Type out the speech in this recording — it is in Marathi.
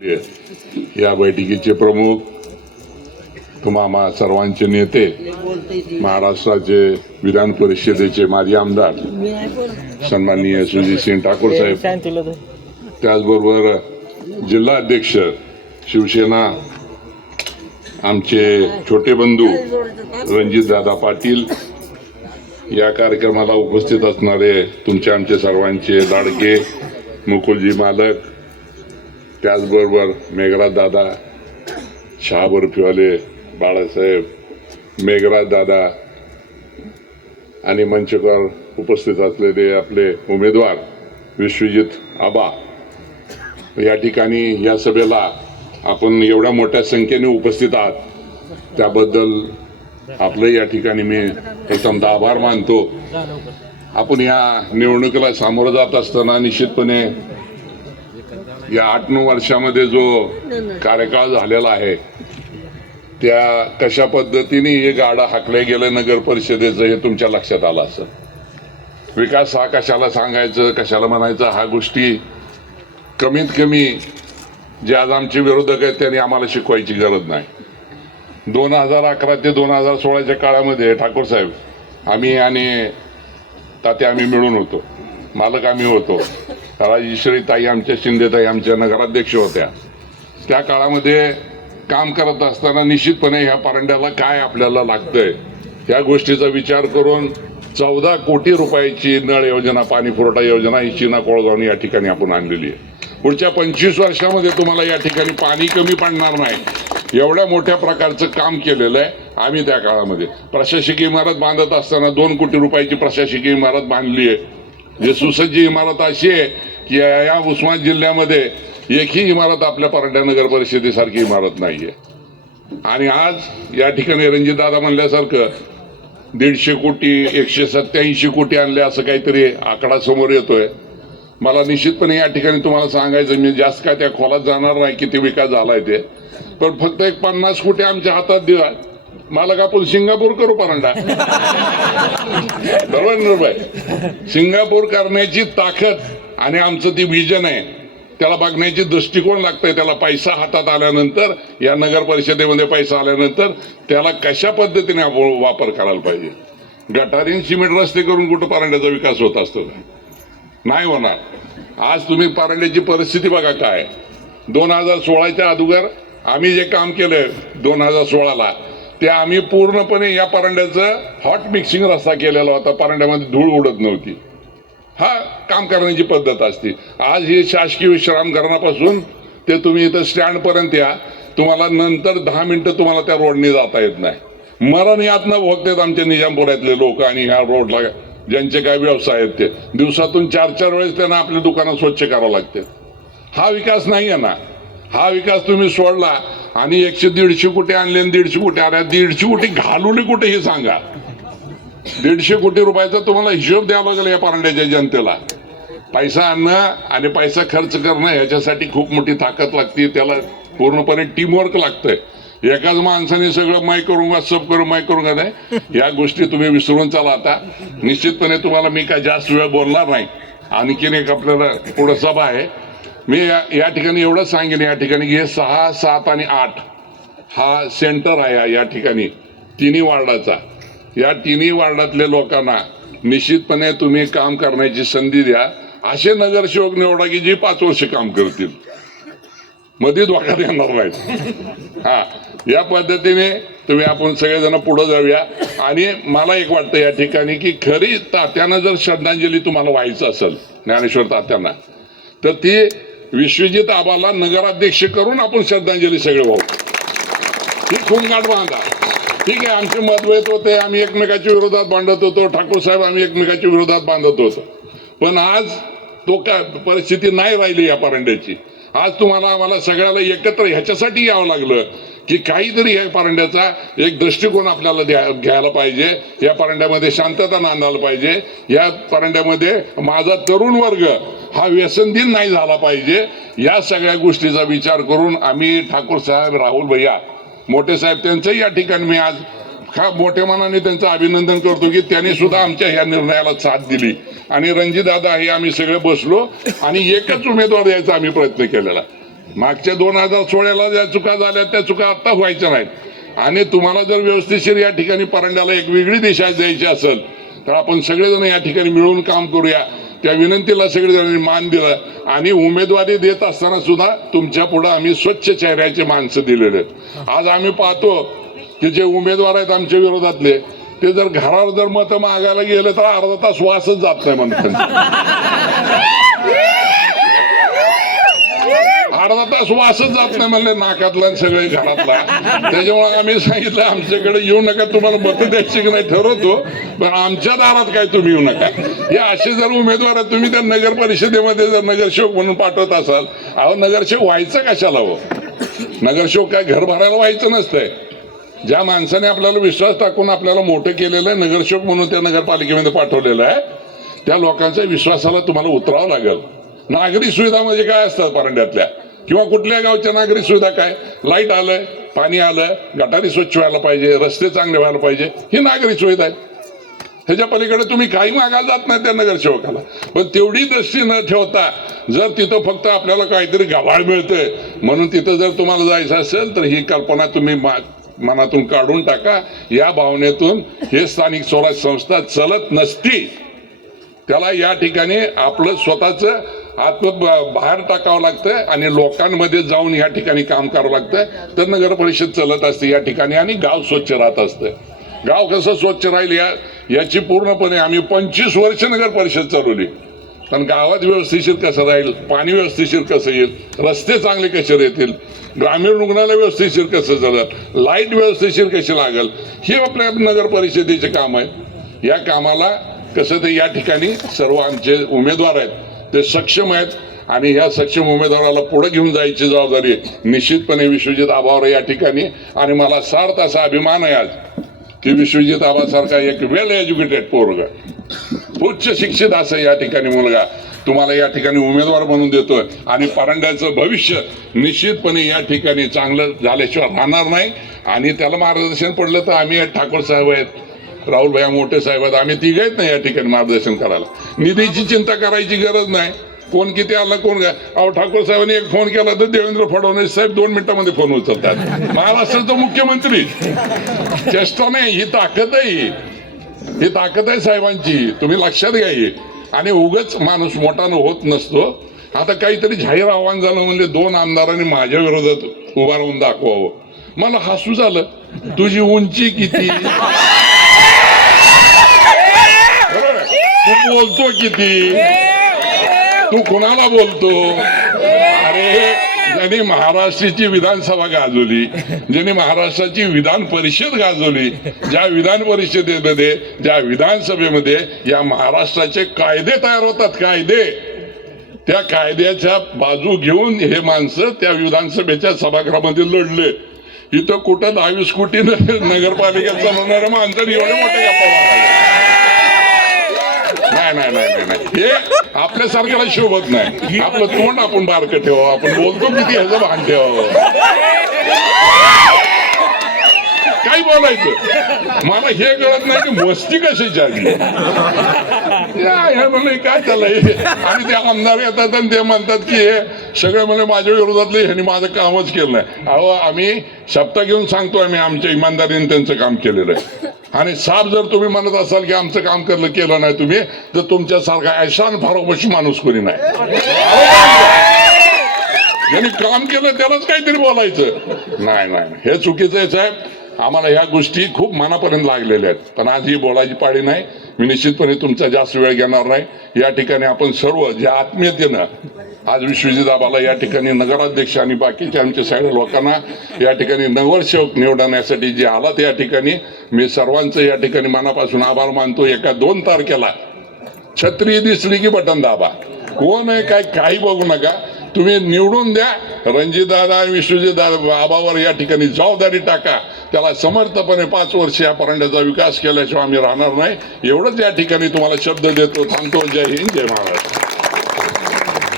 या बैठकीचे प्रमुख तुम्हा सर्वांचे नेते, महाराष्ट्राचे विधान परिषदेचे माजी आमदार सन्माननीय सुजितसिंह ठाकूर साहेब, त्याचबरोबर जिल्हा अध्यक्ष शिवसेना आमचे छोटे बंधू रणजितदादा पाटील, या कार्यक्रमाला उपस्थित असणारे तुमचे आमचे सर्वांचे लाडके मुकुलजी मालक, त्याचबरोबर मेघराज दादा, शहा बर्फीवाले बाळासाहेब, मेघराज दादा आणि मंचवर उपस्थित असलेले आपले उमेदवार विश्वजित आबा, या ठिकाणी या सभेला आपण एवढ्या मोठ्या संख्येने उपस्थित आहात त्याबद्दल आपलं या ठिकाणी मी एकदम आभार मानतो. आपण या निवडणुकीला सामोरं जात असताना निश्चितपणे या 8-9 वर्षामध्ये जो कार्यकाळ झालेला आहे त्या कशा पद्धतीने हे गाडा हाकले गेलं नगर परिषदेचं हे तुमच्या लक्षात आलं असं. विकास हा कशाला सांगायचं, कशाला म्हणायचं, हा गोष्टी कमीत कमी जे आज आमचे विरोधक आहेत त्यांनी आम्हाला शिकवायची गरज नाही. 2011 ते 2016च्या काळामध्ये ठाकूर साहेब, आम्ही आणि तात्या आम्ही मिळून होतो, मालक आम्ही होतो, राजेश्वरीताई आमच्या, शिंदेताई आमच्या नगराध्यक्ष होत्या. त्या काळामध्ये काम करत असताना निश्चितपणे ह्या पारंड्याला काय आपल्याला लागतंय या गोष्टीचा विचार करून 14 कोटी रुपयाची नळ योजना, पाणी पुरवठा योजना ही चीना कोळगावणी या ठिकाणी आपण आणलेली आहे. पुढच्या 25 वर्षामध्ये तुम्हाला या ठिकाणी पाणी कमी पडणार नाही, एवढ्या मोठ्या प्रकारचं काम केलेलं आहे आम्ही. त्या काळामध्ये प्रशासकीय इमारत बांधत असताना 2 कोटी रुपयाची प्रशासकीय इमारत बांधली आहे, जे सुसज्ज इमारत अशी आहे की या उस्मानाबाद जिल्ह्यामध्ये एकही इमारत आपल्या परंड्या नगर परिषदेसारखी इमारत नाहीये. आणि आज या ठिकाणी रणजितदादा म्हणल्यासारखं 150 कोटी 187 कोटी आणले असं काहीतरी आकडा समोर येतोय. मला निश्चितपणे या ठिकाणी तुम्हाला सांगायचं, मी जास्त काय त्या खोलात जाणार नाही किती विकास झालाय ते, पण फक्त एक 50 कोटी आमच्या हातात दिला, मला का आपण सिंगापूर करू परंडा. बरोबर, सिंगापूर करण्याची ताकद आणि आमचं ती व्हिजन आहे, त्याला बघण्याची दृष्टिकोन लागतंय. त्याला पैसा हातात आल्यानंतर, या नगर परिषदेमध्ये पैसा आल्यानंतर त्याला कशा पद्धतीने आपण वापर करायला पाहिजे. गटारीन सिमेंट रस्ते करून कुठं पारंड्याचा विकास होत असतो का? नाही होणार. आज तुम्ही पारंड्याची परिस्थिती बघा काय. 2016च्या अगोदर आम्ही जे काम केलंय 2016ला, ते आम्ही पूर्णपणे या पारंड्याचं हॉट मिक्सिंग रस्ता केलेला होता. पारंड्यामध्ये धूळ उडत नव्हती. हा काम करण्याची पद्धत असते. आज हे शासकीय विश्रामगृहापासून ते तुम्ही इथं स्टँड पर्यंत या, तुम्हाला नंतर 10 मिनिटं तुम्हाला त्या रोडने जाता येत नाही. मरण यातनं भोगतात आमच्या निजामपुरातले लोक आणि ह्या रोडला ज्यांचे काय व्यवसाय आहेत ते दिवसातून 4-4 वेळेस त्यांना आपली दुकानं स्वच्छ करावं लागते. हा विकास नाही आहे ना. हा विकास तुम्ही सोडला आणि 100-150 कोटी आणले आणि 150 कोटी आल्या. 150 कोटी घालवले कुठे हे सांगा. 150 कोटी रुपयाचा तुम्हाला हिशोब द्यावा लागेल या पारंड्याच्या जनतेला. पैसा आणणं आणि पैसा खर्च करणं ह्याच्यासाठी खूप मोठी ताकद लागते, त्याला पूर्णपणे टीमवर्क लागतंय. एकाच माणसाने सगळं माय करूंगा सब करू माय करूंगा नाही, या गोष्टी तुम्ही विसरून चला. आता निश्चितपणे तुम्हाला मी काय जास्त वेळ बोलणार नाही. आणखीन एक आपल्याला पुढं सभा आहे. मी या ठिकाणी एवढंच सांगेन, या ठिकाणी हे 6, 7 आणि 8 हा सेंटर आहे या ठिकाणी तिन्ही वार्डाचा. या तिन्ही वार्डातल्या लोकांना निश्चितपणे तुम्ही काम करण्याची संधी द्या. असे नगरसेवक निवडा की जे 5 वर्ष काम करतील, मध्ये धोका येणार नाहीत. हा, या पद्धतीने तुम्ही आपण सगळेजण पुढे जाऊया. आणि मला एक वाटतं या ठिकाणी की खरी तात्यांना जर श्रद्धांजली तुम्हाला व्हायचं असेल, ज्ञानेश्वर तात्यांना, तर ती विश्वजित आबाला नगराध्यक्ष करून आपण श्रद्धांजली सगळे वाहू. ही खूनगाठ बांधा. ठीक आहे, आमचे मतभेद होते, आम्ही एकमेकाच्या विरोधात बांधत होतो, ठाकूर साहेब आम्ही एकमेकाच्या विरोधात बांधत होतो, पण आज तो काय परिस्थिती नाही राहिली या पारंड्याची. आज तुम्हाला आम्हाला सगळ्याला एकत्र ह्याच्यासाठी यावं लागलं की काहीतरी या पारंड्याचा एक दृष्टिकोन आपल्याला घ्यायला पाहिजे. या पारंड्यामध्ये शांतता नांदायला पाहिजे. या पारंड्यामध्ये माझा तरुण वर्ग हा व्यसनधीन नाही झाला पाहिजे. या सगळ्या गोष्टीचा विचार करून आम्ही ठाकूर साहेब, राहुल भैया, मोठे साहेब, त्यांचंही या ठिकाणी मी आज मोठ्या मनाने त्यांचं अभिनंदन करतो की त्यांनी सुद्धा आमच्या ह्या निर्णयाला साथ दिली. आणि रणजितदादा हे आम्ही सगळे बसलो आणि एकच उमेदवार द्यायचा आम्ही प्रयत्न केलेला. मागच्या 2016ला ज्या चुका झाल्या त्या चुका आता व्हायच्या नाहीत आणि तुम्हाला जर व्यवस्थिशीर या ठिकाणी परांड्याला एक वेगळी दिशा द्यायची असेल तर आपण सगळेजण या ठिकाणी मिळून काम करूया. त्या विनंतीला सगळेजणांनी मान दिलं आणि उमेदवारी देत असताना सुद्धा तुमच्या पुढे आम्ही स्वच्छ चेहऱ्याचे माणसं दिलेले आहेत. आज आम्ही पाहतो की जे उमेदवार आहेत आमच्या विरोधातले ते जर घरावर जर मतं मागायला गेले तर अर्धा तास वासच जात नाही म्हणतात. अर्धा तास वासच जात नाही म्हणले नाकातला आणि सगळे घरातला. त्याच्यामुळे आम्ही सांगितलं आमच्याकडे येऊ नका, तुम्हाला मतं द्यायची की नाही ठरवतो, पण आमच्या दारात काय तुम्ही येऊ नका. हे असे जर उमेदवार तुम्ही त्या नगर परिषदेमध्ये जर नगरसेवक म्हणून पाठवत असाल, अहो नगरसेवक व्हायचं कशाला हो? नगरसेवक काय घर भरायला व्हायचं नसतंय. ज्या माणसाने आपल्याला विश्वास टाकून आपल्याला मोठं केलेलं आहे, नगरसेवक म्हणून त्या नगरपालिकेमध्ये पाठवलेलं आहे, त्या लोकांच्या विश्वासाला तुम्हाला उतरावं लागेल. नागरी सुविधा म्हणजे काय असतात परांड्यातल्या किंवा कुठल्या गावच्या नागरी सुविधा काय? लाईट आलं, पाणी आलं, गटारी स्वच्छ व्हायला पाहिजे, रस्ते चांगले व्हायला पाहिजे, ही नागरी सुविधा आहे. ह्याच्या पलीकडे तुम्ही काही मागायला जात नाही त्या नगरसेवकाला. पण तेवढी दृष्टी न ठेवता जर तिथं फक्त आपल्याला काहीतरी गव्हाळ मिळतंय म्हणून तिथं जर तुम्हाला जायचं असेल तर ही कल्पना तुम्ही मनातून काढून टाका. या भावनेतून हे स्थानिक स्वराज्य संस्था चलत नसती. त्याला या ठिकाणी आपलं स्वतःचं बाहेर टाकावं लागतंय आणि लोकांमध्ये जाऊन या ठिकाणी काम करावं लागतंय तर नगर परिषद चलत असते या ठिकाणी आणि गाव स्वच्छ राहत असतं. गाव कसं स्वच्छ राहील याची पूर्णपणे आम्ही 25 वर्ष नगर परिषद चालवली. पण गावात व्यवस्थिशीर कसं राहील, पाणी व्यवस्थिशीर कसं येईल, रस्ते चांगले कसे येतील, ग्रामीण रुग्णालय व्यवस्थिशीर कसं चालेल, लाईट व्यवस्थिशीर कशी लागेल, हे आपल्या नगर परिषदेचे काम आहे. या कामाला कसं ते या ठिकाणी सर्व आमचे उमेदवार आहेत ते सक्षम आहेत आणि या सक्षम उमेदवाराला पुढे घेऊन जायची जबाबदारी निश्चितपणे विश्वजित आबावर या ठिकाणी. आणि मला सार्थ असा अभिमान आहे आज की विश्वजित आबासारखा एक वेल एज्युकेटेड पोरगा, उच्च शिक्षित असं या ठिकाणी मुलगा तुम्हाला या ठिकाणी उमेदवार म्हणून देतोय आणि परांड्याचं भविष्य निश्चितपणे या ठिकाणी चांगलं झाल्याशिवाय राहणार नाही. आणि त्याला मार्गदर्शन पडलं तर आम्ही ठाकूर साहेब आहेत, राहुल भैया मोठे साहेब आहेत, आम्ही तिघ आहेत ना या ठिकाणी मार्गदर्शन करायला. निधीची चिंता करायची गरज नाही. कोण किती आला कोण काय. अहो ठाकूर साहेबांनी एक फोन केला तर देवेंद्र फडणवीस साहेब 2 मिनिटांमध्ये फोन उचलतात. महाराष्ट्राचा मुख्यमंत्री. चेष्टा नाही, ही ताकद आहे. ही ताकद आहे साहेबांची, तुम्ही लक्षात घ्या. ही आणि उगाच माणूस मोठा होत नसतो. आता काहीतरी जाहीर आव्हान झालं म्हणजे 2 आमदारांनी माझ्या विरोधात उभा राहून दाखवावं. मला हसू झालं. तुझी उंची किती, तू बोलतो किती, तू कुणाला बोलतो? अरे ज्यांनी महाराष्ट्राची विधानसभा गाजवली, ज्यांनी महाराष्ट्राची विधान परिषद गाजवली, ज्या विधान परिषदेमध्ये ज्या विधानसभेमध्ये या महाराष्ट्राचे कायदे तयार होतात, कायदे, त्या कायद्याच्या बाजू घेऊन हे माणसं त्या विधानसभेच्या सभागृहामध्ये लढले. इथं कुठं 22 कोटी नगरपालिका चालवणाऱ्या माणसाने एवढे मोठे गप्पा मारले. नाही नाही नाही नाही, हे आपल्यासारख्याला शोभत नाही. आपलं तोंड आपण बारकं ठेवावं, आपण बोलतो किती ह्याचं भान ठेवावं. काय बोलायचं मला हे कळत नाही की मस्ती कशाची आली. म्हणले काय चाललंय. आणि ते आमदार येतात आणि ते म्हणतात की हे सगळे म्हणजे माझ्या विरोधातले, ह्यांनी माझं कामच केलं नाही. अहो आम्ही शब्द घेऊन सांगतो आम्ही आमच्या इमानदारीने त्यांचं काम केलेलं आहे. आणि साफ जर तुम्ही म्हणत असाल की आमचं काम केलं नाही तुम्ही, तर तुमच्यासारखा ऐशान फारोबशी माणूस कोणी नाही. ज्यांनी काम केलं त्यालाच काहीतरी बोलायचं नाही. नाही हे चुकीचं आहे साहेब. आम्हाला ह्या गोष्टी खूप मनापर्यंत लागलेल्या आहेत. पण आज ही बोलायची पाळी नाही. मी निश्चितपणे तुमचा जास्त वेळ घेणार नाही. या ठिकाणी आपण सर्व ज्या आत्मीयतेनं आज विश्वजित आबाला या ठिकाणी नगराध्यक्ष आणि बाकीच्या आमच्या सगळ्या लोकांना या ठिकाणी नगरसेवक निवडण्यासाठी जे आलात या ठिकाणी मी सर्वांचं या ठिकाणी मनापासून आभार मानतो. एका 2 तारखेला छत्री दिसली की बटन दाबा. कोण आहे काय काही बघू नका. तुम्ही निवडून द्या. रणजितदादा आणि विश्वजित आबावर या ठिकाणी जबाबदारी टाका. त्याला समर्थपणे 5 वर्ष या परांड्याचा विकास केल्याशिवाय आम्ही राहणार नाही. एवढंच या ठिकाणी तुम्हाला शब्द देतो. थांबतो. जय हिंद, जय महाराष्ट्र.